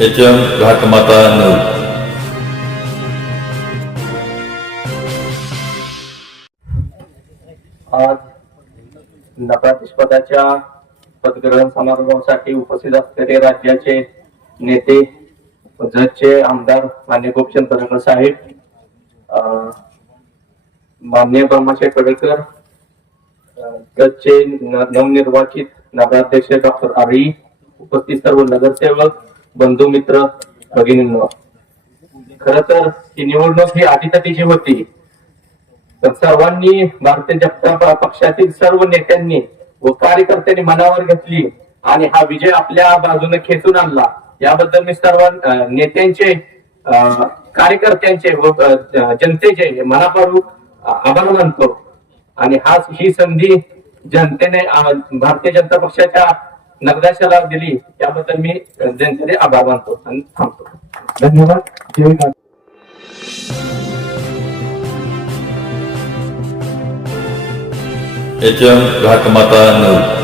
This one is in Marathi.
एच एम घाटमाता नऊ आज नगराध्यक्षपदाच्या पदग्रहण समारंभासाठी उपस्थित असलेले राज्याचे नेते जजचे आमदार मान्य गोपचंद तरंग साहेब मान्य ब्रह्माशय पडळकर जजचे नवनिर्वाचित नगराध्यक्ष डॉक्टर आरी उपस्थित सर्व नगरसेवक बंधू मित्र भगिनींनो. खर तर ही निवडणूक ही आधीतटीची होती. तर सर्वांनी भारतीय जनता पक्षातील सर्व नेत्यांनी व कार्यकर्त्यांनी मनावर घेतली आणि हा विजय आपल्या बाजूने खेचून आणला. याबद्दल मी सर्व नेत्यांचे अं, कार्यकर्त्यांचे व जनतेचे मनापासून आभार मानतो. आणि हा ही संधी जनतेने भारतीय जनता पक्षाच्या नगदाशाला दिली त्याबद्दल मी जनतेने जनतेचे आभार मानतो आणि थांबतो. धन्यवाद. जय एच एम घाटमाता नऊ